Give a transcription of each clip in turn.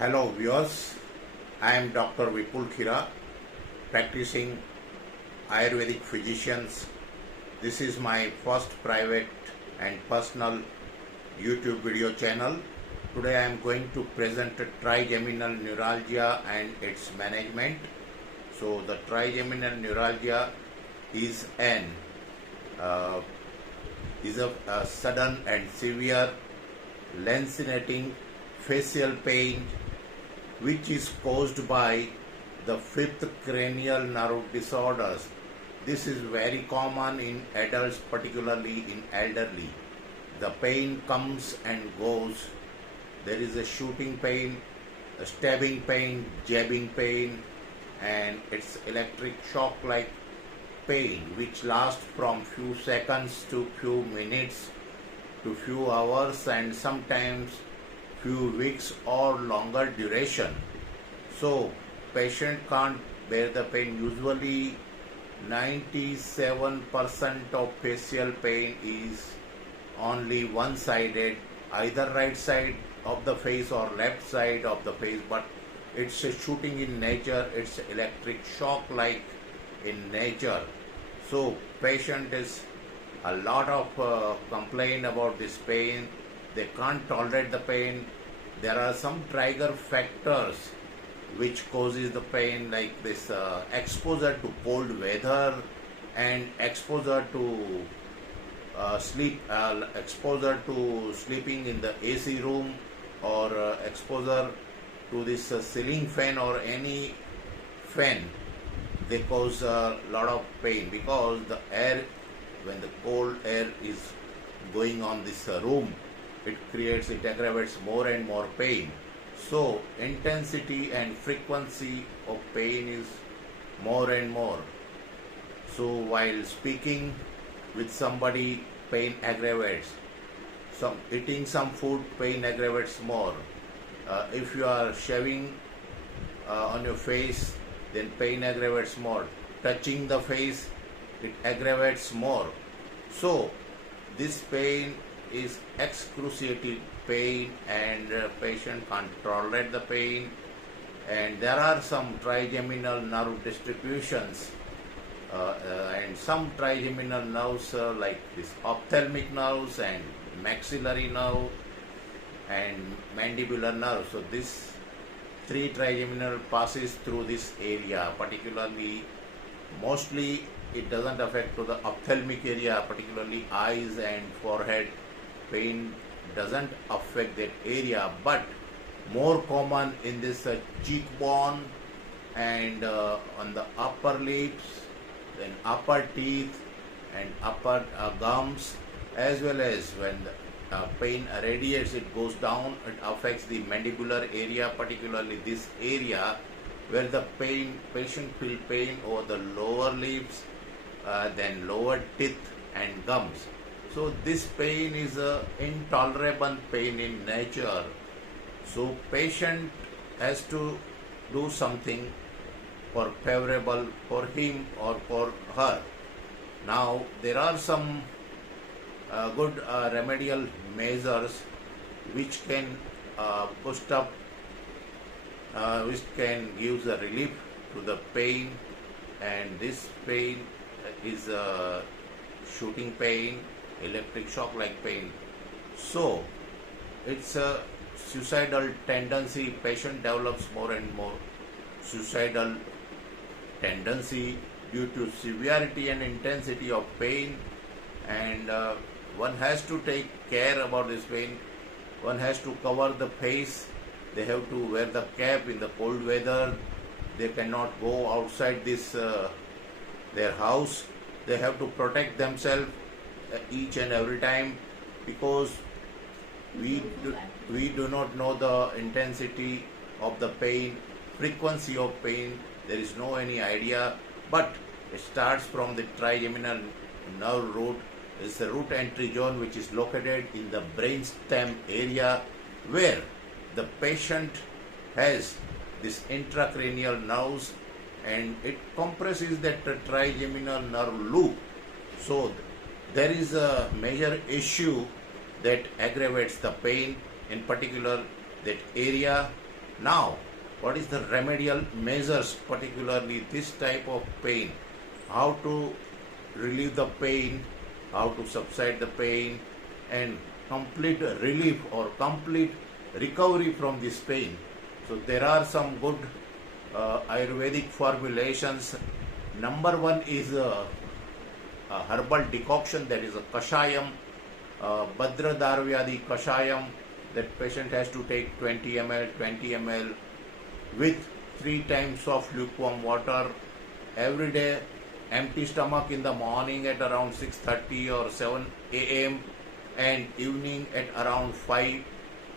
Hello viewers, I am Dr. Vipul Khira, practicing Ayurvedic physicians. This is my first private and personal YouTube video channel. Today I am going to present trigeminal neuralgia and its management. So the trigeminal neuralgia is a sudden and severe lancinating facial pain which is caused by the fifth cranial nerve disorders. This is very common in adults, particularly in elderly. The pain comes and goes. There is a shooting pain, a stabbing pain, jabbing pain, and it's electric shock like pain which lasts from few seconds to few minutes to few hours and sometimes few weeks or longer duration. So patient can't bear the pain. Usually 97% of facial pain is only one-sided, either right side of the face or left side of the face, but it's a shooting in nature, it's electric shock like in nature. So patient is a lot of complaint about this pain. They can't tolerate the pain. There are some trigger factors which causes the pain, like this exposure to cold weather and exposure to exposure to sleeping in the AC room, or exposure to this ceiling fan or any fan. They cause a lot of pain because the air, when the cold air is going on this room, it aggravates more and more pain. So intensity and frequency of pain is more and more. So while speaking with somebody, pain aggravates. Eating some food, pain aggravates more. If you are shaving on your face, then pain aggravates more. Touching the face, it aggravates more. So this pain is excruciating pain, and patient can't tolerate the pain. And there are some trigeminal nerve distributions and some trigeminal nerves like this ophthalmic nerves and maxillary nerve and mandibular nerve. So this three trigeminal passes through this area, particularly, mostly it doesn't affect to the ophthalmic area, particularly eyes and forehead. Pain doesn't affect that area, but more common in this cheekbone and on the upper lips, then upper teeth and upper gums, as well as when the pain radiates, it goes down, it affects the mandibular area, particularly this area where the patient feel pain over the lower lips, then lower teeth and gums. So this pain is a intolerable pain in nature. So patient has to do something for favorable for him or for her. Now there are some good remedial measures which can boost up, which can give the relief to the pain, and this pain is shooting pain, electric shock like pain. So it's a suicidal tendency. Patient develops more and more suicidal tendency due to severity and intensity of pain, and one has to take care about this pain. One has to cover the face. They have to wear the cap in the cold weather. They cannot go outside this their house. They have to protect themselves each and every time, because we do not know the intensity of the pain, frequency of pain. There is no any idea, but it starts from the trigeminal nerve root. It's the root entry zone which is located in the brainstem area, where the patient has this intracranial nerves, and it compresses that trigeminal nerve loop. So there is a major issue that aggravates the pain, in particular that area Now, what is the remedial measures, particularly this type of pain? How to relieve the pain, how to subside the pain, and complete relief or complete recovery from this pain. So there are some good Ayurvedic formulations. Number one is a herbal decoction, that is a kashayam, Bhadra Darvyadi kashayam. That patient has to take 20 ml with 3 times of lukewarm water every day, empty stomach in the morning at around 6:30 or 7 a.m. and evening at around 5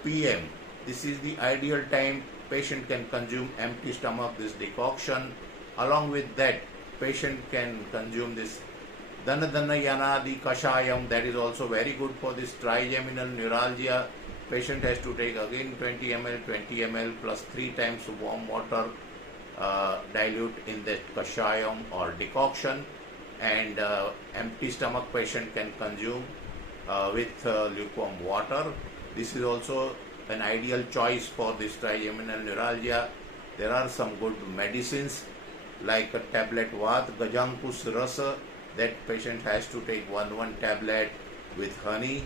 p.m. This is the ideal time patient can consume empty stomach this decoction. Along with that, patient can consume this Dana Yanadi Kashayam, that is also very good for this trigeminal neuralgia. Patient has to take again 20 ml plus 3 times warm water dilute in that kashayam or decoction, and empty stomach patient can consume with lukewarm water. This is also an ideal choice for this trigeminal neuralgia. There are some good medicines like a tablet Vat Gajankus Rasa, that patient has to take one tablet with honey.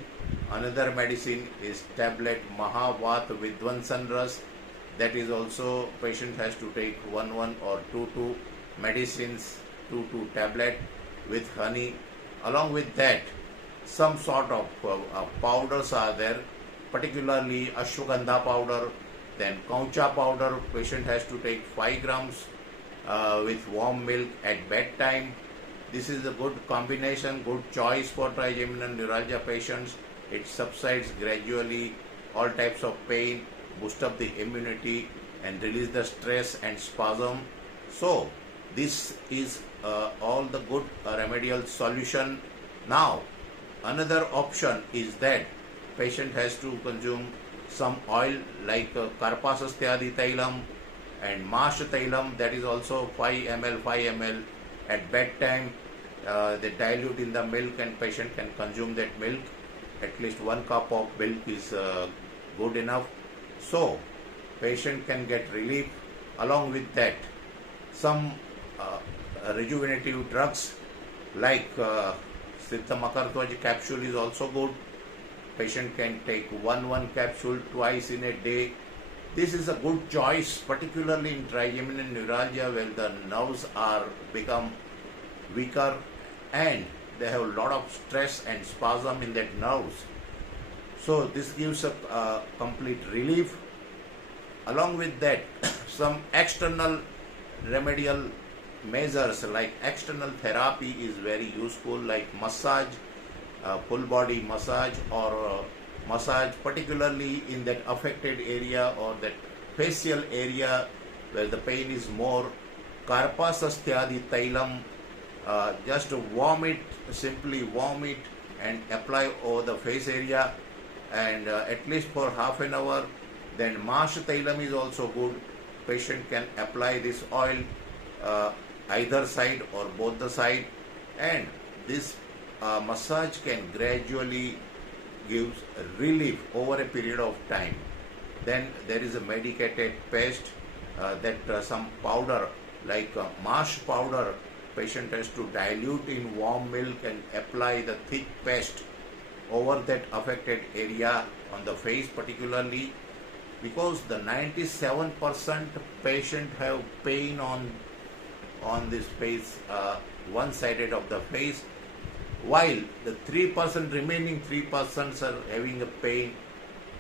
Another medicine is tablet Mahavat Vidwansan Ras, that is also patient has to take one or two medicines, two tablet with honey. Along with that, some sort of powders are there, particularly ashwagandha powder, then kaucha powder. Patient has to take 5 grams with warm milk at bedtime. This is a good combination, good choice for trigeminal neuralgia patients. It subsides gradually all types of pain, boost up the immunity and release the stress and spasm. So this is all the good remedial solution. Now another option is that patient has to consume some oil like Karpasastyadi Tailam and Mash Tailam, that is also 5 ml at bedtime. They dilute in the milk and patient can consume that milk. At least 1 cup of milk is good enough. So patient can get relief. Along with that, some rejuvenative drugs like Siddha Makartwaj capsule is also good. Patient can take one capsule twice in a day. This is a good choice, particularly in trigeminal neuralgia, where the nerves are become weaker and they have a lot of stress and spasm in that nerves. So this gives a complete relief. Along with that, some external remedial measures like external therapy is very useful, like massage, full body massage or massage particularly in that affected area or that facial area where the pain is more. Karpasastyadi Tailam, just warm it, simply warm it and apply over the face area and at least for half an hour. Then Mash Tailam is also good. Patient can apply this oil either side or both the side, and this massage can gradually give relief over a period of time. Then there is a medicated paste that some powder like mash powder, patient has to dilute in warm milk and apply the thick paste over that affected area on the face, particularly because the 97% patient have pain on this face, one-sided of the face, while the 3% remaining 3% are having a pain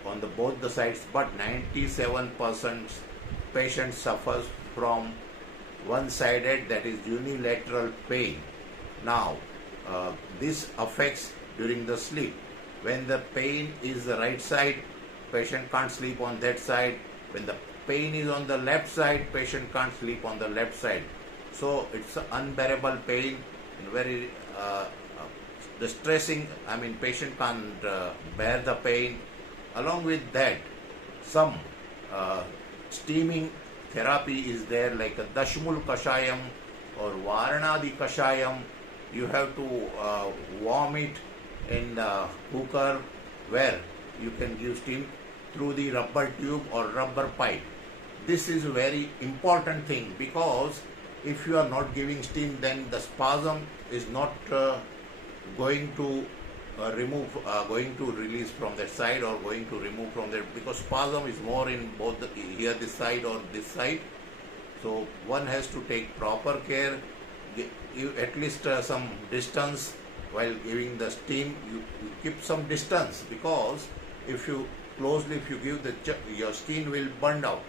on the both the sides, but 97% patient suffers from one-sided, that is unilateral pain. Now this affects during the sleep. When the pain is the right side, patient can't sleep on that side. When the pain is on the left side, patient can't sleep on the left side. So it's an unbearable pain and very distressing. I mean, patient can't bear the pain. Along with that, some steaming therapy is there, like a Dashmul Kashayam or Varanadi Kashayam. You have to warm it in the cooker where you can give steam through the rubber tube or rubber pipe. This is a very important thing, because if you are not giving steam, then the spasm is not going to going to release from that side or going to remove from there, because spasm is more in both here this side or this side. So one has to take proper care, give at least some distance while giving the steam. You keep some distance, because if you give your skin will burn out,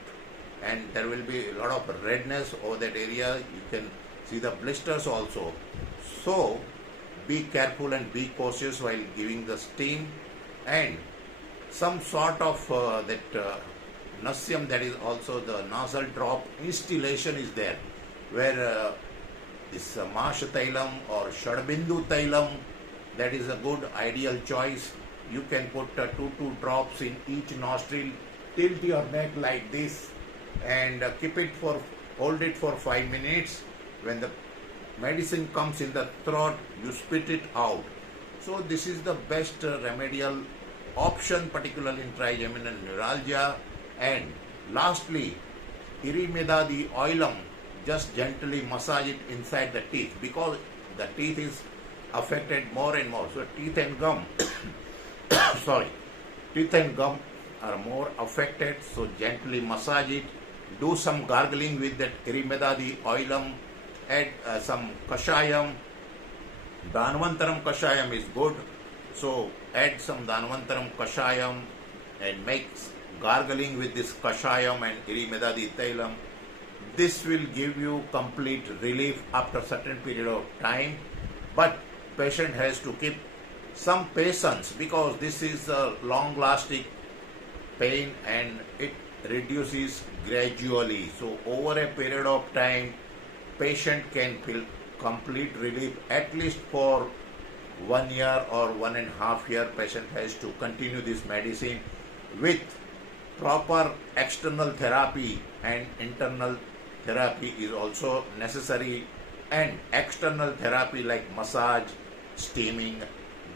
and there will be a lot of redness over that area. You can see the blisters also. So be careful and be cautious while giving the steam. And some sort of nasyam, that is also the nasal drop instillation, is there, where this Masha Tailam or Shadbindu Tailam, that is a good ideal choice. You can put 2 drops in each nostril, tilt your neck like this, and hold it for 5 minutes. When the medicine comes in the throat, you spit it out. So this is the best remedial option, particularly in trigeminal neuralgia. And lastly, Irimedadi oilum, just gently massage it inside the teeth, because the teeth is affected more and more. So teeth and gum teeth and gum are more affected, so gently massage it. Do some gargling with that Irimedadi oilum. Add some kashayam. Dhanvantaram kashayam is good, so add some Dhanvantaram kashayam and make gargling with this kashayam and Irimedadi tailam. This will give you complete relief after a certain period of time, but patient has to keep some patience, because this is a long-lasting pain and it reduces gradually. So over a period of time, patient can feel complete relief. At least for 1 year or 1.5 years, patient has to continue this medicine with proper external therapy, and internal therapy is also necessary. And external therapy like massage, steaming,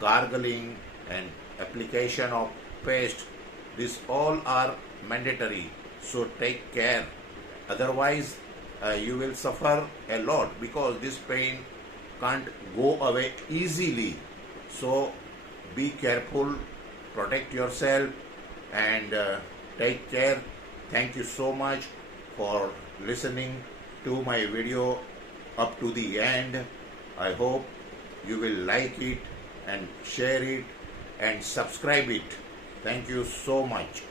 gargling and application of paste, these all are mandatory. So take care, otherwise you will suffer a lot, because this pain can't go away easily. So be careful, protect yourself, and take care. Thank you so much for listening to my video up to the end. I hope you will like it and share it and subscribe it. Thank you so much.